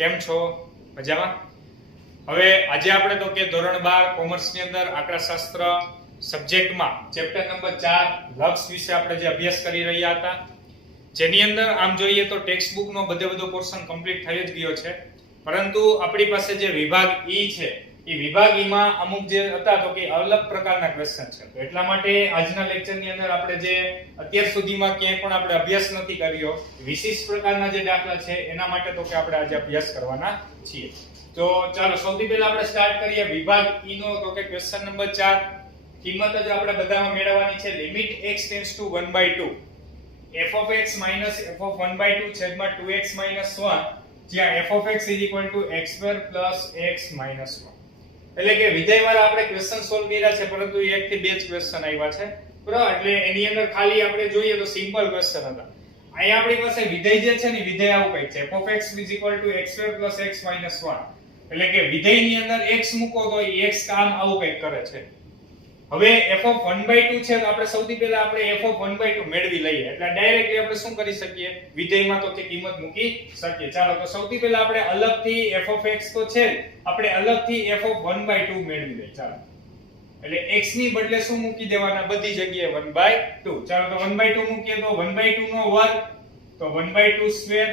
કેમ છો? મજામાં? હવે આજે આપણે તો કે ધોરણ 12 કોમર્સ ની અંદર આંકડાશાસ્ત્ર સબ્જેક્ટમાં ચેપ્ટર નંબર 4 લક્ષ વિશે આપણે જે અભ્યાસ કરી રહ્યા હતા, જેની અંદર આમ જોઈએ તો ટેક્સ્ટ બુક નો બધો પોર્શન કમ્પ્લીટ થઈ જ ગયો છે, પરંતુ આપણી પાસે જે વિભાગ ઈ છે એ વિભાગ ઈમાં અમુક જે હતા તો કે અલગ પ્રકારના ક્વેશ્ચન છે. તો એટલા માટે આજના લેક્ચરની અંદર આપણે જે અત્યાર સુધીમાં ક્યાંય પણ આપણે અભ્યાસ નથી કર્યો વિશિષ્ટ પ્રકારના જે દાખલા છે એના માટે તો કે આપણે આજે અભ્યાસ કરવાના છીએ. તો ચાલો સૌથી પહેલા આપણે સ્ટાર્ટ કરીએ વિભાગ ઈ નો. તો કે ક્વેશ્ચન નંબર 4 કિંમત જ આપણે બધામાં મેળવવાની છે. Limit x tends to 1/2 f of x minus f of 1/2 છેદમાં 2x minus 1, જ્યાં f of x is equal to x2 plus x minus 1. એટલે કે વિધેય વાળા આપણે ક્વેશ્ચન સોલ્વ કર્યા છે, પરંતુ એક થી બે જ ક્વેશ્ચન આવ્યા છે, બરાબર. એટલે એની અંદર ખાલી આપણે જોઈએ તો સિમ્પલ ક્વેશ્ચન હતા. અહીંયા આપણી પાસે વિધેય જે છે ને વિધેય આવું કંઈક છે, f of x is equal to x2 plus x minus 1. એટલે કે વિધેયની અંદર x મૂકો તો એ x કામ આવું કંઈક કરે છે. હવે f of 1/2 છે તો આપણે સૌથી પહેલા આપણે f of 1/2 મેળવી લઈએ, એટલે ડાયરેક્ટલી આપણે શું કરી શકીએ, વિધેયમાં તો કે કિંમત મૂકી શકીએ. ચાલો તો સૌથી પહેલા આપણે અલગથી f of x તો છે, આપણે અલગથી f of 1/2 મેળવી લઈએ. ચાલો એટલે x ની બદલે શું મૂકી દેવાના, બધી જગ્યાએ 1/2. ચાલો તો 1/2 મૂકીએ તો 1/2 નો વર્ગ તો 1/2 સ્ક્વેર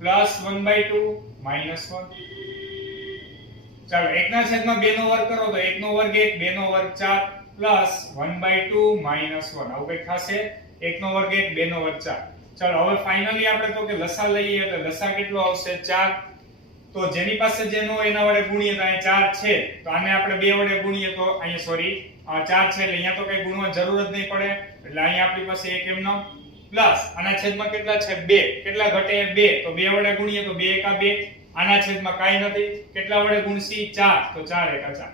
પ્લસ 1/2 minus 1. ચાલો 1 ના છેદમાં 2 નો વર્ગ કરો તો 1 નો વર્ગ 1, 2 નો વર્ગ 4 પ્લસ 1/2 minus 1. આવું કંઈક થશે, 1 નો વર્ગ 1, 2 નો વર્ગ 4. ચાલો હવે ફાઇનલી આપણે તો કે લસા લઈએ, એટલે લસા કેટલો આવશે 4. તો જેની પાસે જે નો એના વડે ગુણીએ તો અહીંયા 4 છે, તો આને આપણે 2 વડે ગુણીએ તો અહીંયા સોરી 4 છે, એટલે અહીંયા તો કઈ ગુણવા જરૂર જ નહીં પડે, એટલે અહીંયા આપણી પાસે 1 એમનો પ્લસ આના છેદમાં કેટલા છે 2, કેટલા ઘટે 2, તો 2 વડે ગુણીએ તો 2 એકા 2, આના છેદમાં કાઈ નથી, કેટલા વડે ગુણસી 4, તો 4 એકા 4.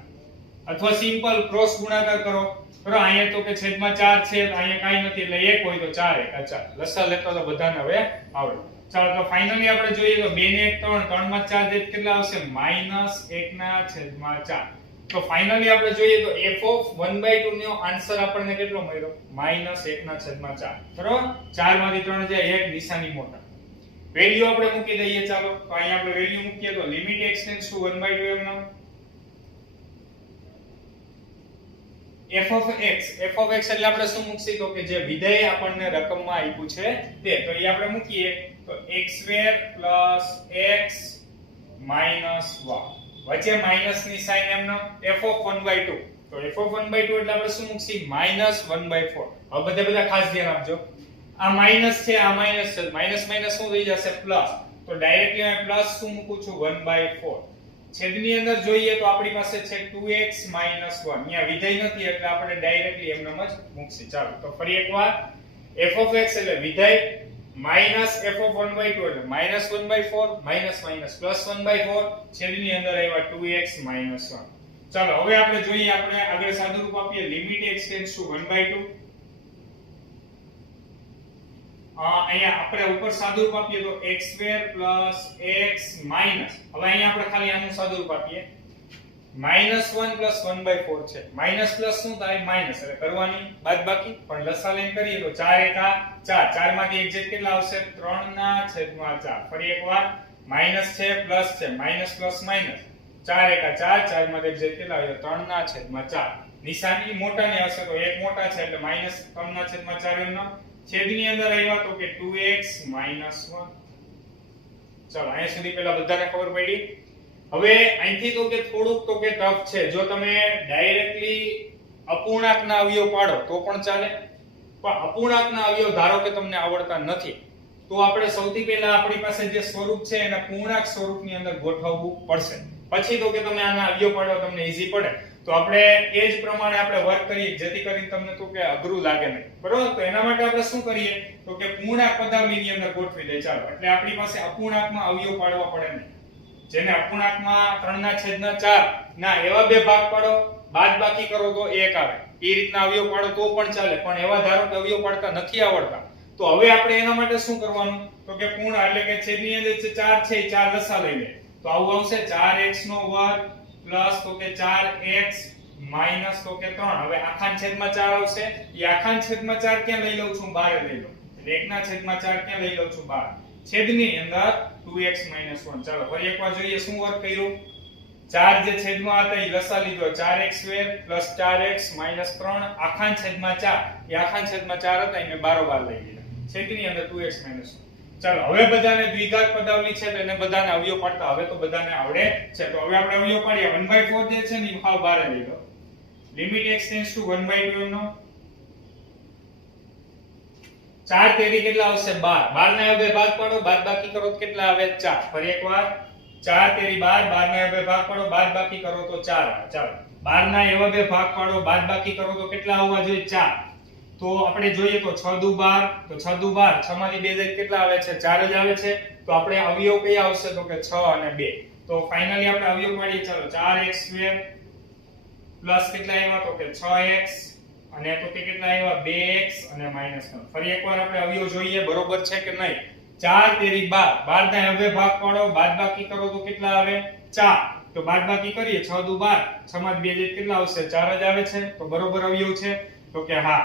અથવા સિમ્પલ ક્રોસ ગુણાકાર કરો, બરાબર. અહીંયા તો કે છેદમાં 4 છે, અહીંયા કાઈ નથી, એટલે 1 હોય તો 4 એકા 4. લસા લેતા તો બધાને હવે આવડે. ચાલો તો ફાઇનલી આપણે જોઈએ તો 2 ને 1 3, 3 માં 4 જે કેટલા આવશે -1/4. તો ફાઇનલી આપણે જોઈએ તો f of 1/2 નો આન્સર આપણને કેટલો મળ્યો -1/4. બરાબર. 4 માંથી 3 જાય 1, નિશાની મોટા. વેલ્યુ આપણે મૂકી દઈએ. ચાલો તો અહીંયા આપણે વેલ્યુ મૂકીએ તો લિમિટ x ટેન્ડ્સ ટુ 1/2 એમનો f of x એટલે આપણે શું મૂકીએ તો કે જે વિધેય આપણને રકમમાં આપ્યું છે તે, તો એ આપણે મૂકીએ તો x2 x minus 1, વચ્ચે માઈનસ ની સાઈન એમનો f of 1/2. તો f of 1/2 એટલે આપણે શું મૂકીએ -1/4. હવે બધા ખાસ ધ્યાન આપજો, આ માઈનસ છે, આ માઈનસ છે, માઈનસ માઈનસ શું થઈ જશે પ્લસ, તો ડાયરેક્ટલી હું પ્લસ શું મૂકું છું 1/4. છેદની અંદર જોઈએ તો આપણી પાસે છે 2x minus 1, અહીંયા વિધેય નથી એટલે આપણે ડાયરેક્ટલી એમનેમ જ મૂકીએ. ચાલો તો ફરી એકવાર f of x એટલે વિધેય માઈનસ f of 1/2 એટલે -1/4 માઈનસ માઈનસ પ્લસ 1/4, છેદની અંદર આવ્યા 2x minus 1. ચાલો હવે આપણે જોઈએ, આપણે આગળ સાદુરૂપ આપીએ લિમિટ x ટેન્ડ્સ ટુ 1/2. અહીંયા આપણે ઉપર સાદુરૂપ આપીએ તો x2 x minus, હવે અહીંયા આપણે ખાલી આનું સાદુરૂપ આપીએ -1 + 1/4 છે. માઈનસ પ્લસ શું થાય માઈનસ, એટલે કરવાની બાદબાકી, પણ લસા લઈને કરીએ તો 4 એકા 4, 4 માંથી એક્ઝેક્ટ કેટલા આવશે 3/4. ફરી એકવાર માઈનસ છે પ્લસ છે, માઈનસ પ્લસ માઈનસ, 4 એકા 4, 4 માંથી એક્ઝેક્ટ કેટલા આવે 3/4. નિશાની મોટાની હશે તો એક મોટા છે એટલે -3/4 એમનો, છેદની અંદર આવ્યા તો કે 2x minus 1. ચાલો અહીંયા સુધી પહેલા બધાને ખબર પડી. હવે અહીંથી તો કે થોડુંક તો કે ટફ છે, જો તમે ડાયરેક્ટલી અપૂર્ણાંકના અવયવ પાડો તો પણ ચાલે, પણ અપૂર્ણાંકના અવયવ ધારો કે તમને આવડતા નથી તો આપણે સૌથી પહેલા આપણી પાસે જે સ્વરૂપ છે એને પૂર્ણાંક સ્વરૂપની અંદર ગોઠવવું પડશે, પછી તો કે તમે આના અવયવ પાડવા તમને ઈઝી પડે. તો આપણે એ જ પ્રમાણે આપણે વર્ક કરીએ જેથી કરીને તમને તો કે અઘરું લાગે નહીં, બરોબર. તો એના માટે આપણે શું કરીએ તો કે પૂર્ણાંક પદાવલીની અંદર ગોઠવી દઈએ. ચાલો એટલે આપણી પાસે અપૂર્ણાંકમાં અવયવ પાડવા પડે નહીં, જેને અપૂર્ણાંકમાં 3/4 ના એવા બે ભાગ પાડો, બાદબાકી કરો તો 1 આવે, એ રીતના અવયવ પાડો તો પણ ચાલે, પણ એવા ધારો કે અવયવ પાડતા નથી આવડતા તો હવે આપણે એના માટે શું કરવાનું તો કે પૂર્ણ એટલે કે છેદની અંદર 4 છે, 4 લસા લઈ લે તો આવું આવશે 4x નો વર્ગ પ્લસ તો કે 4x માઈનસ તો કે 3. હવે આખાના છેદમાં 4 આવશે, એ આખાના છેદમાં 4 ક્યાં લઈ લઉં છું બહાર લઈ લઉં, એટલે 1 ના છેદમાં 4 ક્યાં લઈ લઉં છું બહાર, છેદની અંદર 2x - 1. ચાલો ફરી એકવાર જોઈએ શું વર્ક કર્યું. 4 જે છેદમાં હતા એ લસા લીધો 4x² + 4x - 3 આખાન છેદમાં 4 એ આખાન છેદમાં 4 હતા એને બારોબાર લઈ લીધા છેદની અંદર 2x - 1. ચાલો હવે બધાને દ્વિઘાત પદાવલી છે તો એને બધાને અવયવ પાડતા હવે તો બધાને આવડે છે તો હવે આપણે અવયવ પાડીએ 1/4 જે છે ને એ ભાવ બારે લઈ લો લિમિટ x → 1/2 નો 4 તેરી કેટલા આવશે 12 12 ને હવે ભાગ પાડો બાદબાકી કરો તો કેટલા આવે 4 ફરી એકવાર 4 તેરી 12 12 ને હવે ભાગ પાડો બાદબાકી કરો તો 4 આવે ચાલો 12 ના એવા બે ભાગ પાડો બાદબાકી કરો તો કેટલા આવવા જોઈએ 4 તો આપણે જોઈએ તો 6 દુ 12 તો 6 દુ 12 6 માંથી 2 જાય કેટલા આવે છે 4 જ આવે છે તો આપણે અવયવ કયા આવશે તો કે 6 અને 2 તો ફાઇનલી આપણે અવયવ પાડીએ ચાલો 4x² પ્લસ કેટલા આવ્યા તો કે 6x અને તો કે કેટલા આવ્યા 2x અને -3 ફરી એકવાર આપણે અવયવ જોઈએ બરોબર છે કે નહીં 4 તેરી 12 12 ના હવે ભાગ પાડો બાદબાકી કરો તો કેટલા આવે 4 તો બાદબાકી કરીએ 6 દુ 12 6 માંથી 2 જાય કેટલા આવશે 4 જ આવે છે તો બરોબર અવયવ છે તો કે હા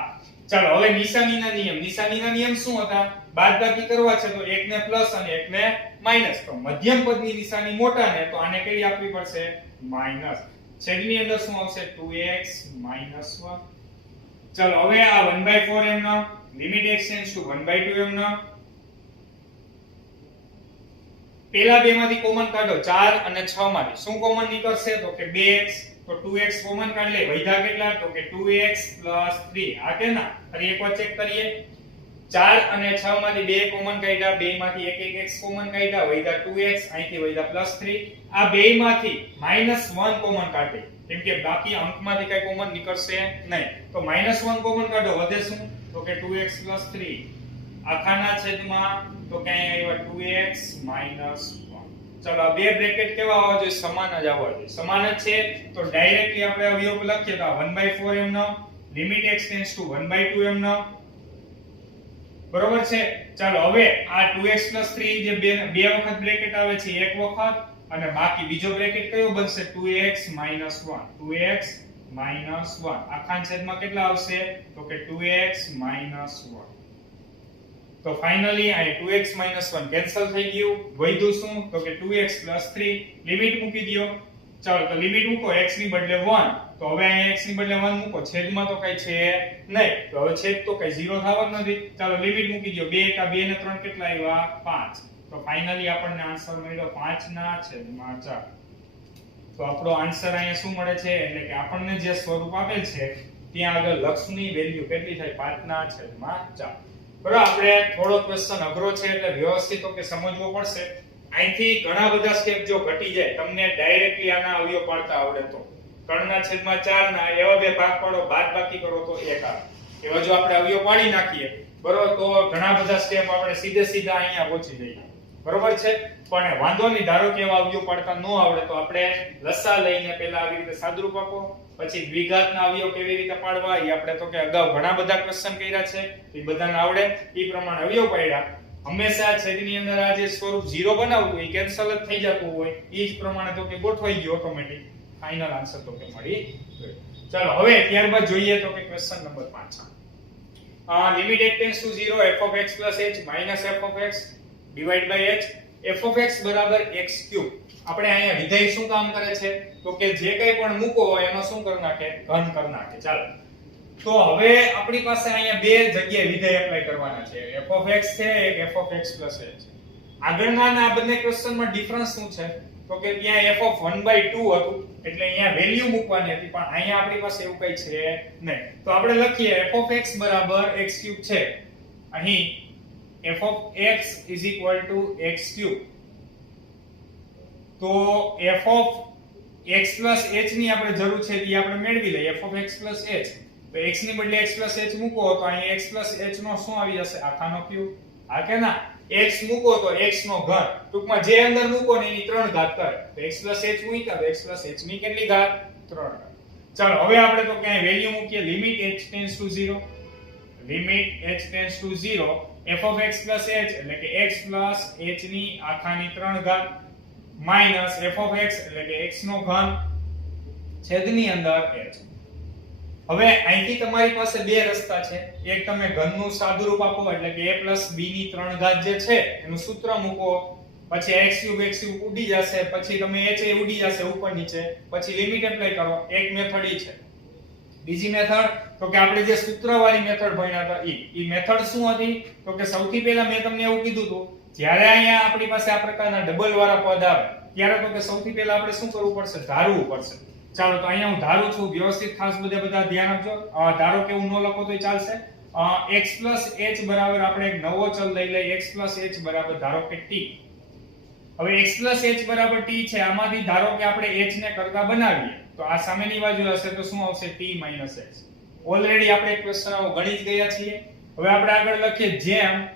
ચાલો હવે નિશાનીના નિયમ શું હતા બાદબાકી કરવા છે તો એકને પ્લસ અને એકને માઈનસ તો મધ્યમ પદની નિશાની મોટા ને તો આને કઈ આપવી પડશે માઈનસ છેદની અંદર શું આવશે 2x - 1 ચાલો હવે આ 1/4 એમ નો લિમિટ x → 1/2 એમ નો પેલા બે માંથી કોમન કાઢો 4 અને 6 માંથી શું કોમન નીકળશે તો કે 2x તો 2x કોમન કાઢી લે વૈધા કેટલા તો કે 2x + 3 આ કે ના ફરી એકવાર ચેક કરીએ 4 અને 6 માંથી 2 કોમન કાઢ્યા 2 માંથી 1 x કોમન કાઢ્યા વૈધા 2x અહીંથી વૈધા +3 આ બે માંથી -1 કોમન કાઢે કેમ કે બાકી અંકમાંથી કઈ કોમન નીકળશે નહીં તો -1 કોમન કાઢો વધે શું તો કે 2x + 3 આખાના છેદમાં તો કે અહીંયા આવ્યા 2x - 1 ચલો બે બ્રેકેટ કેવા આવવા જોઈએ સમાન જ આવવા જોઈએ સમાન જ છે તો ડાયરેક્ટલી આપણે અવયવ લખીએ તો 1/4 એમ નો લિમિટ x → 1/2 એમ નો બરોબર છે ચાલો હવે આ 2x + 3 જે બે વખત બ્રેકેટ આવે છે એક વખત અને બાકી બીજો બ્રેકેટ કયો બનશે 2x - 1 2x - 1 આખાન છેદમાં કેટલા આવશે તો કે 2x - 1 તો ફાઇનલી આ 2x - 1 કેન્સલ થઈ ગયું વધ્યું શું તો કે 2x + 3 લિમિટ મૂકી દયો ચાલો તો લિમિટ મૂકો x ની બદલે 1 તો હવે અહીંયા x ની બદલે 1 મૂકો છેદમાં તો કઈ છે નહીં તો હવે છેદ તો કઈ 0 થવાનું નથી ચાલો લિમિટ મૂકી દયો 2 કા 2 ને 3 કેટલા આવ્યા 5 તો ફાઇનલી આપણને આન્સર મળ્યો 5/4 તો આપણો આન્સર અહીંયા શું મળે છે એટલે કે આપણને જે સ્વરૂપ આપેલ છે ત્યાં આગળ લક્ષની વેલ્યુ કેટલી થાય 5/4 બરાબર આપણે થોડો ક્વેશ્ચન અઘરો છે એટલે વ્યવસ્થિત તો કે સમજવો પડશે અહીંથી ઘણા બધા સ્ટેપ જો ઘટી જાય તમને ડાયરેક્ટલી આના અવયવ પાડતા આવડે તો 3/4 ના એવા બે ભાગ પાડો બાદબાકી કરો તો 1 આવે એવા જો આપણે અવયવ પાડી નાખીએ બરોબર તો ઘણા બધા સ્ટેપ આપણે સીધા અહીંયા પહોંચી જઈએ બરોબર છે પણ વાંધો નહીં ધારો કે એવા અવયવ પાડતા ન આવડે તો આપણે લસા લઈને પહેલા આવી રીતે સાદરૂપ આપો પછી દ્વિઘાતના અવયવ કેવી રીતે પાડવા એ આપણે તો કે અગાઉ ઘણા બધા ક્વેશ્ચન કર્યા છે એ બધાને આવડે એ પ્રમાણે અવયવ પાડ્યા હંમેશા છેદની અંદર આ જે સ્વરૂપ 0 બનાવતું એ કેન્સલ જ થઈ જતું હોય એ જ પ્રમાણે તો કે ગોઠવાઈ ગયો ઓટોમેટિક ફાઇનલ આન્સર તો કે મળી ગયો ચાલો હવે ત્યારબાદ જોઈએ તો કે question number 5 limit x → 0 f(x + h - f(x) divide by h f(x = x³ આપણે અહીંયા વિધેય શું કામ કરે છે તો કે જે કંઈ પણ મૂકો હોય એનો શું કરી નાખે ઘન કરી નાખે ચાલો તો હવે આપણી પાસે અહીંયા બે જગ્યાએ વિધેય એપ્લાય કરવાના છે f(x) છે એક f(x + h) છે આગળના આ બંને ક્વેશ્ચનમાં ડિફરન્સ શું છે તો કે ત્યાં f(1/2) હતું એટલે અહીંયા વેલ્યુ મૂકવાની હતી પણ અહીંયા આપણી પાસે એવું કંઈ છે નહીં તો આપણે લખીએ f(x = x³ છે અહીં f(x = x³) તો f(x + h) ની આપણે જરૂર છે એ આપણે મેળવી લઈએ f(x + h) તો x ની બદલે x + h મૂકો તો અહીં x + h નો શું આવી જશે આખાનો ક્યુબ આ કે ના x મૂકો તો x નો ઘન ટૂંકમાં જે અંદર મૂકો ને એની 3 ઘાત કરે તો x + h મૂક્યા તો x + h ની કેટલી ઘાત 3 ઘાત ચાલો હવે આપણે તો ક્યાં વેલ્યુ મૂકીએ limit h → 0 limit h → 0 f(x + h) એટલે કે x + h ની આખાની 3 ઘાત માઈનસ f(x) એટલે કે x નો ઘન છેદની અંદર h હવે અહીંથી તમારી પાસે બે રસ્તા છે. એક તમે ઘનનું સાદું રૂપ આપો એટલે કે a + b ની 3 ઘાત જે છે એનું સૂત્ર મૂકો, પછી x³ ઉડી જશે, પછી તમે h એ ઉડી જશે ઉપર નીચે, પછી લિમિટ એપ્લાય કરો. એક મેથડ ઈ છે. બીજી મેથડ તો કે આપણે જે સૂત્રવાળી મેથડ ભણ્યા હતા ઈ મેથડ શું હતી તો કે સૌથી પહેલા મેં તમને એવું કીધું હતું જ્યારે અહીંયા આપણી પાસે આ પ્રકારના ડબલ વાળા પદ આવે ત્યારે તો કે સૌથી પહેલા આપણે શું કરવું પડશે, ધારવું પડશે. ચાલો તો અહીંયા હું ધારું છું, વ્યવસ્થિત ખાસ બધા ધ્યાન આપજો. ધારો કે હું ન લખો તોય ચાલશે. x + h બરાબર આપણે એક નવો ચલ લઈ લઈએ. x + h બરાબર ધારો કે t. હવે x + h બરાબર t છે, આમાંથી ધારો કે આપણે h ને કરતા બનાવીએ તો આ સામેની બાજુ હશે તો શું આવશે, t - h. ઓલરેડી આપણે ક્વેશ્ચન આવો ગણી જ ગયા છીએ. હવે આપણે આગળ લખીએ જેમ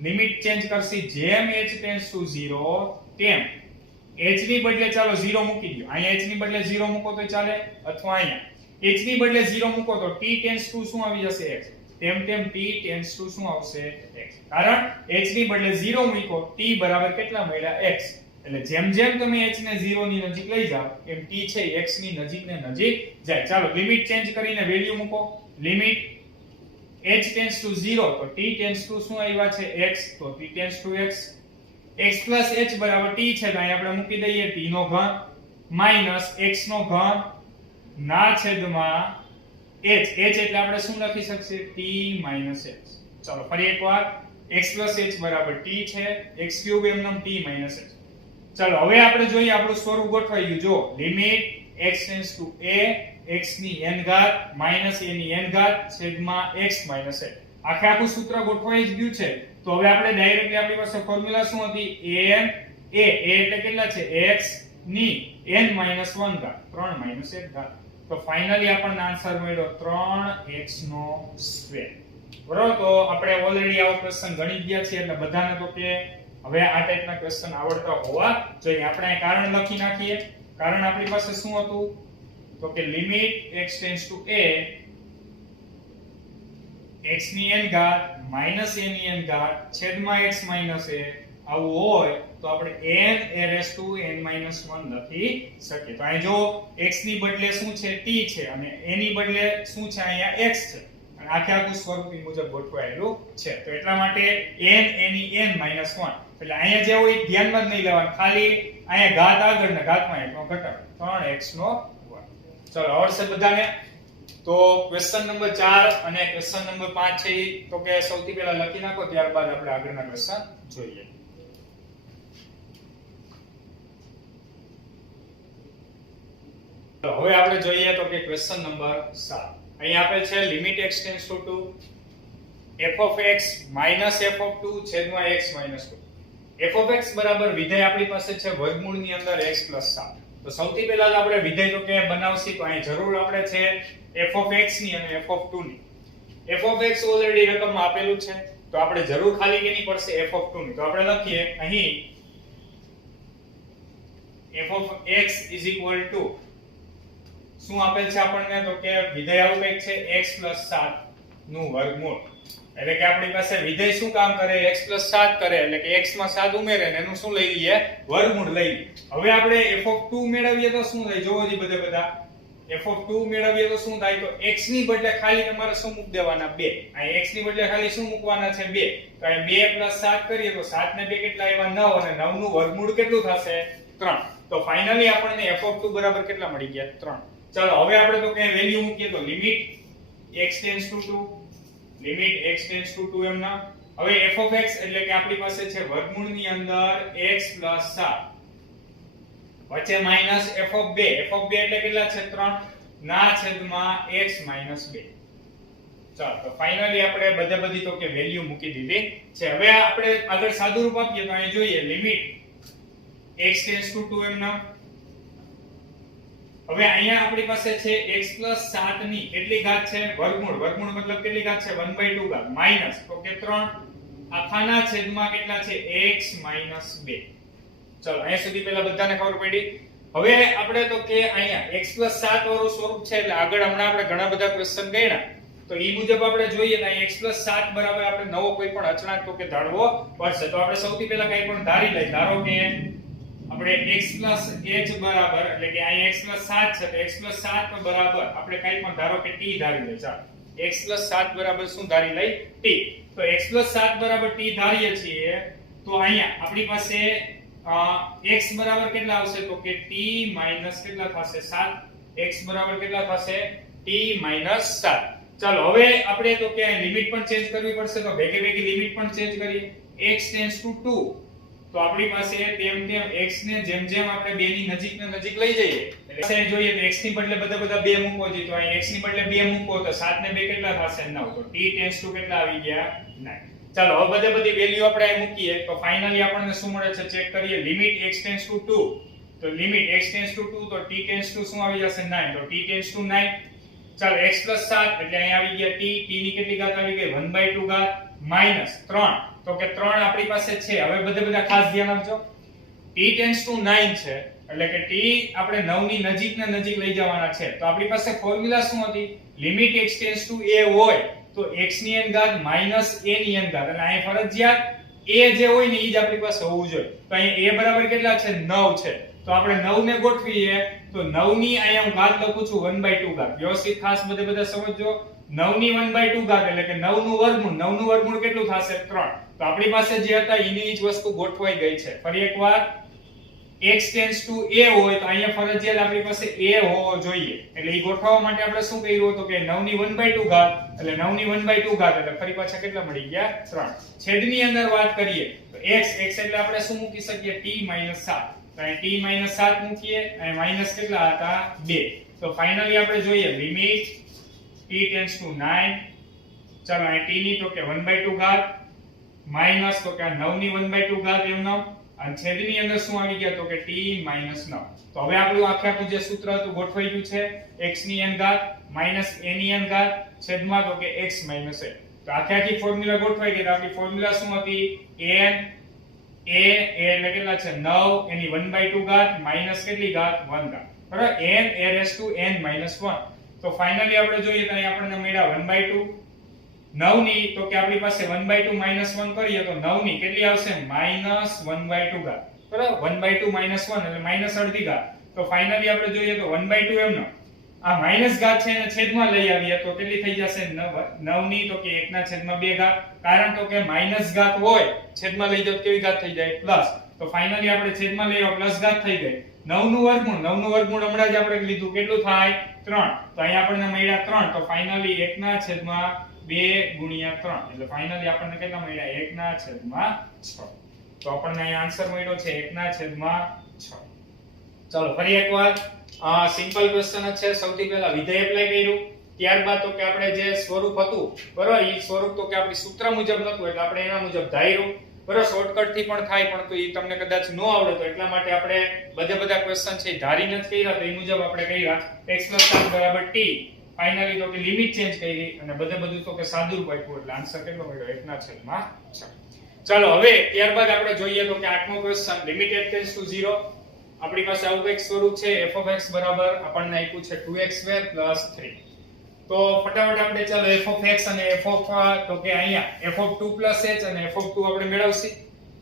લિમિટ ચેન્જ કરશી, જેમ h ટેન્ડ્સ ટુ 0 તેમ h ની બદલે ચાલો 0 મૂકી દો. અહીંયા h ની બદલે 0 મૂકો તો ચાલે, અથવા અહીંયા h ની બદલે 0 મૂકો તો t ટેન્ડ્સ ટુ શું આવી જશે, x. તેમ તેમ t ટેન્ડ્સ ટુ શું આવશે, x. કારણ h ની બદલે 0 મૂકો, t બરાબર કેટલા મળ્યા, x. એટલે જેમ જેમ તમે h ને 0 ની નજીક લઈ જાઓ એમ t છે x ની નજીક ને નજીક જાય. ચાલો લિમિટ ચેન્જ કરીને વેલ્યુ મૂકો. લિમિટ h ટેન્ડ્સ ટુ 0 તો t ટેન્ડ્સ ટુ શું આવ્યા છે, x. તો t tends to x. x + h બરાબર t છે તો અહીં આપણે મૂકી દઈએ t નો ઘન માઈનસ x નો ઘન ના છેદમાં h. h એટલે આપણે શું લખી શકીએ, t - h. ચાલો ફરી એકવાર x + h બરાબર t છે, x³ એમનેમ t - h. ચાલો હવે આપણે જોઈએ આપણું સ્વરૂપ ગોઠવાઈ ગયું. જો limit x tends to a x ની n ઘાત માઈનસ a ની n ઘાત છેદમાં x - h. આખે આખું સૂત્ર ગોઠવાઈ જ ગયું છે. તો હવે આપણે ડાયરેક્ટલી આપણી પાસે ફોર્મ્યુલા શું હતી, a એટલે કેટલા છે, x ની n - 1 ઘાત 3 - 1 ઘાત. તો ફાઇનલી આપણને આન્સર મળ્યો 3x². બરાબર. તો આપણે ઓલરેડી આવો ક્વેશ્ચન ગણી ગયા છીએ એટલે બધાને તો કે હવે આ ટાઈપના ક્વેશ્ચન આવડતા હોવા જોઈએ. આપણે કારણ લખી નાખીએ. કારણ આપણી પાસે શું હતું તો કે limit x tends to a x ની n ઘાત માઈનસ a ની n ઘાત છેદમાં x માઈનસ a આવું હોય તો આપણે n લખી શકીએ. તો અહીં જો x ની બદલે શું છે, t છે, અને a ની બદલે શું છે, અહીંયા x છે. અને આખે આખું સ્વરૂપ એ મુજબ ગોઠવાયેલું છે. તો એટલા માટે n a ની n - 1 એટલે અહીંયા જે હોય ધ્યાનમાં જ નહીં લેવાનું, ખાલી અહીંયા ઘાત આગળ ને ઘાતમાં એકનો ઘટાડો 3x². ચલો આવડશે બધાને. તો ક્વેશ્ચન નંબર 4 અને ક્વેશ્ચન નંબર 5 છે તો કે સૌથી પહેલા લખી નાખો, ત્યારબાદ આપણે આગળના ક્વેશ્ચન જોઈએ. તો હવે આપણે જોઈએ તો કે ક્વેશ્ચન નંબર 7. અહીં આપેલ છે limit x tends to f of x minus f of 2 છેદમાં x minus 2. f of x બરાબર વિધેય આપણી પાસે છે વર્ગમૂળની અંદર x plus 7. તો સૌથી પહેલા આપણે વિધેય તો કે બનાવશી તો અહીં જરૂર આપણે છે f of x ની અને f of 2 ની. f of x ઓલરેડી રકમમાં આપેલું છે તો આપણે જરૂર ખાલી કેની પડશે, f of 2 ની. તો આપણે લખીએ અહીં f of x is equal to શું આપેલ છે આપણને તો કે વિધેય આવું કંઈક છે x plus 7 નું વર્ગમૂળ. એટલે કે આપણી પાસે વિધેય શું કામ કરે, x plus 7 કરે એટલે કે x માં 7 ઉમેરે ને એનું શું લઈ લઈએ, વર્ગમૂળ લઈ લઈએ. હવે આપણે f of 2 મેળવીએ તો શું થાય, જોવો જી બધા f of 2 મેળવીએ તો શું થાય, તો x ની બદલે ખાલી તમારે શું મૂક દેવાના, 2. અહીં x ની બદલે ખાલી શું મૂકવાના છે, 2. તો અહીં 2 plus 7 કરીએ તો 7 ને 2 કેટલા આવ્યા, 9, અને 9 નું વર્ગમૂળ કેટલું થશે, 3. તો ફાઇનલી આપણને f of 2 બરાબર કેટલા મળી ગયા, 3. ચાલો હવે આપણે તો કઈ વેલ્યુ મૂકીએ તો limit x tends to 2, limit x tends to 2 એમ ના. હવે f of x એટલે કે આપણી પાસે છે વર્ગમૂળની અંદર x plus 7 વચ્ચે minus f of 2. f of 2 એટલે કેટલા છે, 3 ના છેદમાં x minus 2. ચાલો તો ફાઇનલી આપણે બધી તો કે વેલ્યુ મૂકી દીધી છે. હવે આપણે આગળ સાદું રૂપ આપીએ તો અહીં જોઈએ લિમિટ x ટેન્ડ્સ ટુ 2 એમ ના. હવે અહીંયા આપણી પાસે છે x plus 7 ની કેટલી ઘાત છે, વર્ગમૂળ. વર્ગમૂળ મતલબ કેટલી ઘાત છે, 1/2 ઘાત માઈનસ તો કે 3 આખાના છેદમાં કેટલા છે, x minus 2. ચલો અહીંયા સુધી પહેલા બધાને ખબર પડી. હવે આપણે તો કે અહીંયા x plus 7 વાળું સ્વરૂપ છે એટલે આગળ હમણાં આપણે ઘણા બધા ક્વેશ્ચન ગણ્યા તો ઈ મુજબ આપણે જોઈએ તો x plus 7 બરાબર આપણે નવો કોઈ પણ અચળાંક તો કે ધારવો પડશે. તો આપણે સૌથી પહેલા કંઈ પણ ધારી લઈએ. ધારો કે આપણે x h બરાબર એટલે કે અહીં x 7 છે તો x 7 બરાબર આપણે કંઈ પણ ધારો કે t ધારી લઈએ. ચાલો x 7 બરાબર શું ધારી લઈ? t. તો x 7 બરાબર t ધારીએ છીએ તો અહીંયા આપણી પાસે x બરાબર કેટલા આવશે તો કે t માઈનસ કેટલા થશે 7. x બરાબર કેટલા થશે t માઈનસ 7. ચાલો હવે આપણે તો કે લિમિટ પણ ચેન્જ કરવી પડશે તો ભેગે ભેગી લિમિટ પણ ચેન્જ કરીએ. x ટેન્ડ્સ ટુ 2 તો આપણી પાસે તેમ તેમ x ને જેમ જેમ આપણે 2 ની નજીક ને નજીક લઈ જઈએ એટલે જોઈએ તો x ની બદલે બધા 2 મૂકો જોઈએ તો અહીં x ની બદલે 2 મૂકો તો 7 ને 2 કેટલા થશે 9 તો t ટેન્ડ્સ ટુ કેટલા આવી ગયા 9. ચાલો હવે બધી વેલ્યુ આપણે અહીં મૂકીએ તો ફાઇનલી આપણને શું મળે છે ચેક કરીએ. લિમિટ x ટેન્ડ્સ ટુ 2 તો લિમિટ x ટેન્ડ્સ ટુ 2 તો t ટેન્ડ્સ ટુ શું આવી જશે 9 તો t ટેન્ડ્સ ટુ 9. ચાલો x 7 એટલે અહીં આવી ગયા t t ની કેટલી ઘાત આવી ગઈ 1/2 ઘાત માઈનસ 3 તો કે 3 આપણી પાસે છે. હવે બધા ખાસ ધ્યાન આપજો t ટેન્ડ્સ ટુ 9 છે એટલે કે t આપણે 9 ની નજીક ને નજીક લઈ જવાના છે તો આપણી પાસે ફોર્મ્યુલા શું હતી limit x tends to a હોય તો x ની n ઘાત માઈનસ a ની n ઘાત એટલે અહીં ફરજિયાત a જે હોય ને ઈ જ આપણી પાસે હોવું જોઈએ. તો અહીં a બરાબર કેટલા છે 9 છે તો આપણે 9 ને ગોઠવીએ તો 9 ની અહીંયા હું ઘાત લખું છું 1/2 ઘાત. વ્યવસ્થિત ખાસ બધા સમજો 9 ની 1/2 ઘાત એટલે કે 9 નું વર્ગમૂળ 9 નું વર્ગમૂળ કેટલું થશે 3 તો આપણી પાસે જે હતા એની જ વસ્તુ ગોઠવાઈ ગઈ છે. ફરી એકવાર x ટેન્ડ્સ ટુ a હોય તો અહીંયા ફરજિયાત આપણી પાસે a હોવો જોઈએ એટલે એ ગોઠવવા માટે આપણે શું કર્યું તો કે 9 ની 1/2 ઘાત એટલે 9 ની 1/2 ઘાત એટલે ફરી પાછા કેટલા મળી ગયા 3. છેદની અંદર વાત કરીએ તો x એટલે આપણે શું મૂકી શકીએ t 7 તો અહીં t 7 મૂકીએ અને માઈનસ કેટલા હતા 2 તો ફાઇનલી આપણે જોઈએ લિમિટ t ટેન્ડ્સ ટુ 9 ચાલો અહીં t ની તો કે 1/2 ઘાત માઈનસ તો કે 9 ની 1/2 ઘાત એમનો અને છેદની અંદર શું આવી ગયા તો કે t 9. તો હવે આપણું આખું જે સૂત્ર હતું ગોઠવાઈ ગયું છે x ની n ઘાત માઈનસ a ની n ઘાત છેદમાં તો કે x માઈનસ a. તો આખી ફોર્મ્યુલા ગોઠવાઈ ગઈ તો આપણી ફોર્મ્યુલા શું હતી n a એટલે કેટલા છે 9 એની 1/2 ઘાત માઈનસ કેટલી ઘાત 1 ઘાત બરાબર n a raise to n minus 1. તો ફાઇનલી આપણે જોઈએ તો અહીં આપણને મળ્યા 1/2 9 ની તો કે આપણી પાસે 1/2 માઈનસ 1 કરીએ તો 9 ની કેટલી આવશે માઈનસ 1/2 ઘાત બરાબર 1/2 માઈનસ 1 એટલે માઈનસ અડધી ઘાત. તો ફાઇનલી આપણે જોઈએ તો 1/2 એમનો આ માઈનસ ઘાત છે એને છેદમાં લઈ આવીએ તો કેટલી થઈ જશે 9 ની તો કે 1/2 ઘાત કારણ તો કે માઈનસ ઘાત હોય છેદમાં લઈ જાવ કેવી ઘાત થઈ જાય પ્લસ. તો ફાઇનલી આપણે છેદમાં લઈ આવ પ્લસ ઘાત થઈ ગઈ 9 નું વર્ગમૂળ હમણાં જ આપણે લીધું કેટલું થાય 3 તો અહીં આપણને મળ્યા 3 તો ફાઇનલી 1/2 ગુણ્યા 3 એટલે ફાઇનલી આપણને કેટલા મળ્યા 1/6 તો આપણને અહીં આન્સર મળ્યો છે 1/6. ચાલો ફરી એકવાર સિમ્પલ ક્વેશ્ચન જ છે. સૌથી પહેલા વિધેય એપ્લાય કર્યું ત્યારબાદ તો કે આપણે જે સ્વરૂપ હતું બરાબર એ સ્વરૂપ તો કે આપણી સૂત્ર મુજબ નતું એટલે આપણે એના મુજબ ધાર્યું બરાબર શોર્ટકટ થી પણ થાય પણ તો એ તમને કદાચ ન આવડે તો એટલા માટે આપણે બધા ક્વેશ્ચન છે ધારી નથી કર્યા તો એ મુજબ આપણે કર્યા x 7 t ફાઇનલી તો કે લિમિટ ચેન્જ કરી અને બધું તો કે સાદુરૂપ આપ્યું એટલે આન્સર કેટલો મળ્યો 1/6. ચાલો હવે ત્યારબાદ આપણે જોઈએ તો કે આઠમો ક્વેશ્ચન લિમિટ ટેન્ડ્સ ટુ 0 આપણી પાસે આવું એક સ્વરૂપ છે f(x) બરાબર આપણને આપ્યું છે 2x² + 3. તો ફટાફટ આપણે ચાલો f(x) અને f તો કે અહીંયા f(2 + h) અને f(2) આપણે મેળવશી.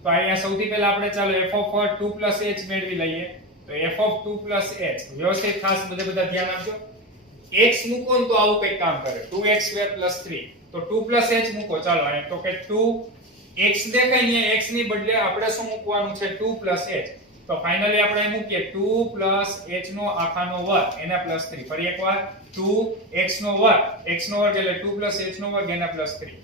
તો અહીંયા સૌથી પહેલા આપણે ચાલો f(2 + h) મેળવી લઈએ તો f(2 + h) વ્યવસ્થિત ખાસ બધા ધ્યાન આપજો. x મૂકો ને તો આવું કંઈક કામ કરે 2x² + 3 તો 2 + h મૂકો ચાલો અહીં તો કે 2x દેખાય ને x ની બદલે આપણે શું મૂકવાનું છે 2 + h. તો ફાઇનલી આપણે અહીં મૂકીએ 2 + h નો આખાનો વર્ગ એના +3 ફરી એકવાર 2x નો વર્ગ x નો વર્ગ એટલે 2 + h નો વર્ગ એના +3.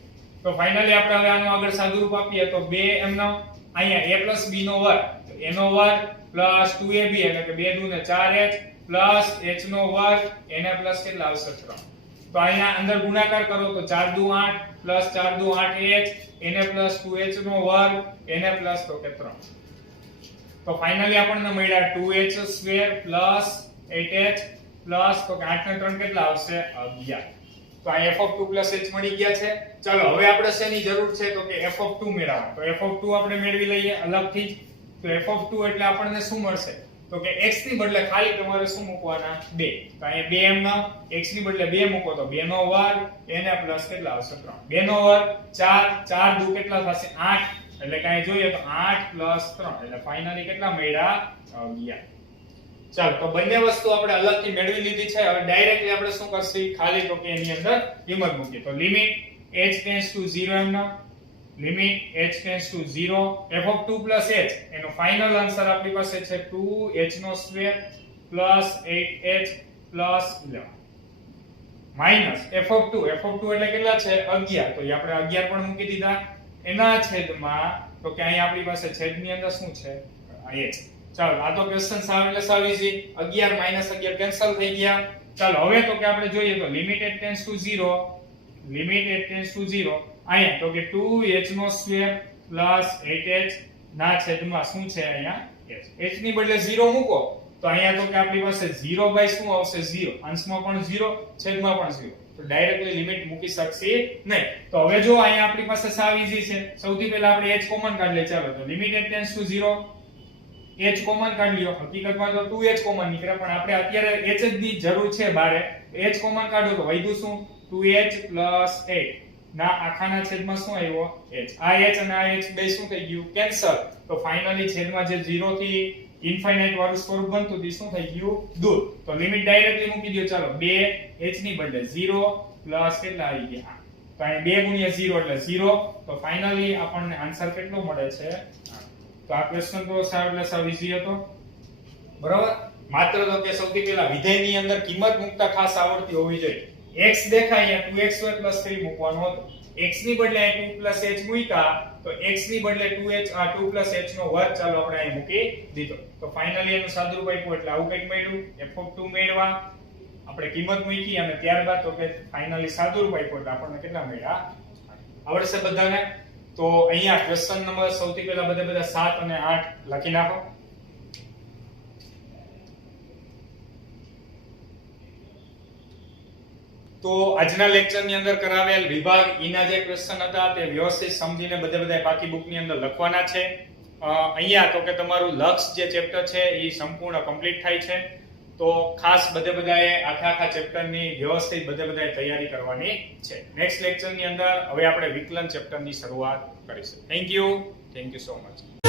તો ફાઇનલી આપણે હવે આનો આગળ સાદુરૂપ આપીએ તો 2 એમનો અહીંયા a + b નો વર્ગ તો a નો વર્ગ + 2ab એટલે કે 2 * 2 = 4h + h નો વર્ગ એના પ્લસ કેટલા આવશે 3. તો અહીંયા અંદર ગુણાકાર કરો તો 4 * 2 = 8 + 4 * 2 = 8h એને +2h નો વર્ગ એને પ્લસ તો કે 3. તો ફાઇનલી આપણને મળ્યા 2h² + 8h પ્લસ તો કે 8 ને 3 કેટલા આવશે 11. તો આ f(2 + h) મળી ગયા છે. ચાલો હવે આપણે શેની જરૂર છે તો કે f(2) મેળવવા. તો f(2) આપણે મેળવી લઈએ અલગથી. તો f(2) એટલે આપણને શું મળશે તો કે x ની બદલે ખાલી તમારે શું મૂકવાના 2. તો અહીંયા 2 એમનો x ની બદલે 2 મૂકો તો 2 નો વર્ગ એને પ્લસ કેટલા આવશે 3. 2 નો વર્ગ 4 4 * 2 કેટલા થશે 8 એટલે કે અહીં જોઈએ તો 8 + 3 એટલે ફાઇનલી કેટલા મળ્યા 11. ચાલો તો બંને વસ્તુ આપણે અલગથી મેળવી લીધી છે. હવે ડાયરેક્ટલી આપણે શું કરશું ખાલી તો કે એની અંદર કિંમત મૂકીએ તો લિમિટ h ટેન્ડ્સ ટુ 0 એમનો limit h tends to 0 f(2 + h) એનો ફાઇનલ આન્સર આપણી પાસે છે 2h² + 8h + 11 માઈનસ f(2) એટલે કેટલા છે 11 તો એ આપણે 11 પણ મૂકી દીધા એના છેદમાં તો કે અહીં આપણી પાસે છેદની અંદર શું છે h. ચાલો આ તો ક્વેશ્ચન સાવ એટલે સાવ ઈઝી 11 - 11 કેન્સલ થઈ ગયા. ચાલો હવે તો કે આપણે જોઈએ તો limit h tends to 0 limit h tends to 0 અહીંયા તો કે 2h² + 8h ના છેદમાં શું છે અહીંયા h ની બદલે 0 મૂકો તો અહીંયા તો કે આપણી પાસે 0 બાય શું આવશે 0 અંશમાં પણ 0 છેદમાં પણ 0 તો ડાયરેક્ટલી લિમિટ મૂકી શકશે નહીં. તો હવે જો અહીંયા આપણી પાસે સાવ ઈઝી છે. સૌથી પહેલા આપણે h કોમન કાઢી લે. ચાલો તો limit h tends to 0 h common કાઢી લ્યો. હકીકતમાં તો 2h કોમન નીકળે પણ આપણે અત્યારે h જ ની જરૂર છે બારે h કોમન કાઢો તો વધ્યું શું 2h + 8 ના આખાના છેદમાં શું આવ્યો h. આ h અને આ h બે શું થઈ ગયું કેન્સલ. તો ફાઇનલી છેદમાં જે 0 થી ઇન્ફાઇનાઇટ વાળું સ્વરૂપ બનતું તે શું થઈ ગયું દૂર. તો લિમિટ ડાયરેક્ટલી મૂકી દો. ચાલો 2 h ની બદલે 0 પ્લસ કેટલા આવી ગયા તો અહીં 2 * 0 એટલે 0 તો ફાઇનલી આપણને આન્સર કેટલો મળે છે. તો આ ક્વેશ્ચન તો સાવ એટલે સાવ ઈઝી હતો બરાબર. માત્ર તો કે સૌથી પહેલા વિધેયની અંદર કિંમત મૂકતા ખાસ આવડતી હોવી જોઈએ. x દેખાય અહીંયા 2x² + 3 મૂકવાનો હતો. x ની બદલે અહીં 2 + h મૂક્યા તો x ની બદલે 2h 2 + h નો વર્ગ ચાલો આપણે અહીં મૂકી દીધો. તો ફાઇનલી એનું સાદુરૂપ આપ્યું એટલે આવું કંઈક મળ્યું f(2) મેળવા આપણે કિંમત મૂકી અને ત્યારબાદ તો કે ફાઇનલી સાદુરૂપ આપ્યું એટલે આપણને કેટલા મળ્યા આવડશે બધાને. તો અહીંયા ક્વેશ્ચન નંબર સૌથી પહેલા બધા 7 અને 8 લખી નાખો. તો આજના લેક્ચર ની અંદર કરાવેલ વિભાગ ઈના જે ક્વેશ્ચન હતા તે વ્યવસ્થિત સમજીને બધા બાકી બુક ની અંદર લખવાના છે. અહીંયા તો કે તમારું લક્ષ જે ચેપ્ટર છે એ સંપૂર્ણ કમ્પ્લીટ થાય છે. તો ખાસ બધાએ આખા ચેપ્ટર ની વ્યવસ્થિત બધાએ તૈયારી કરવાની છે. નેક્સ્ટ લેક્ચર ની અંદર હવે આપણે વિકલન ચેપ્ટર ની શરૂઆત કરીશું. Thank you so much.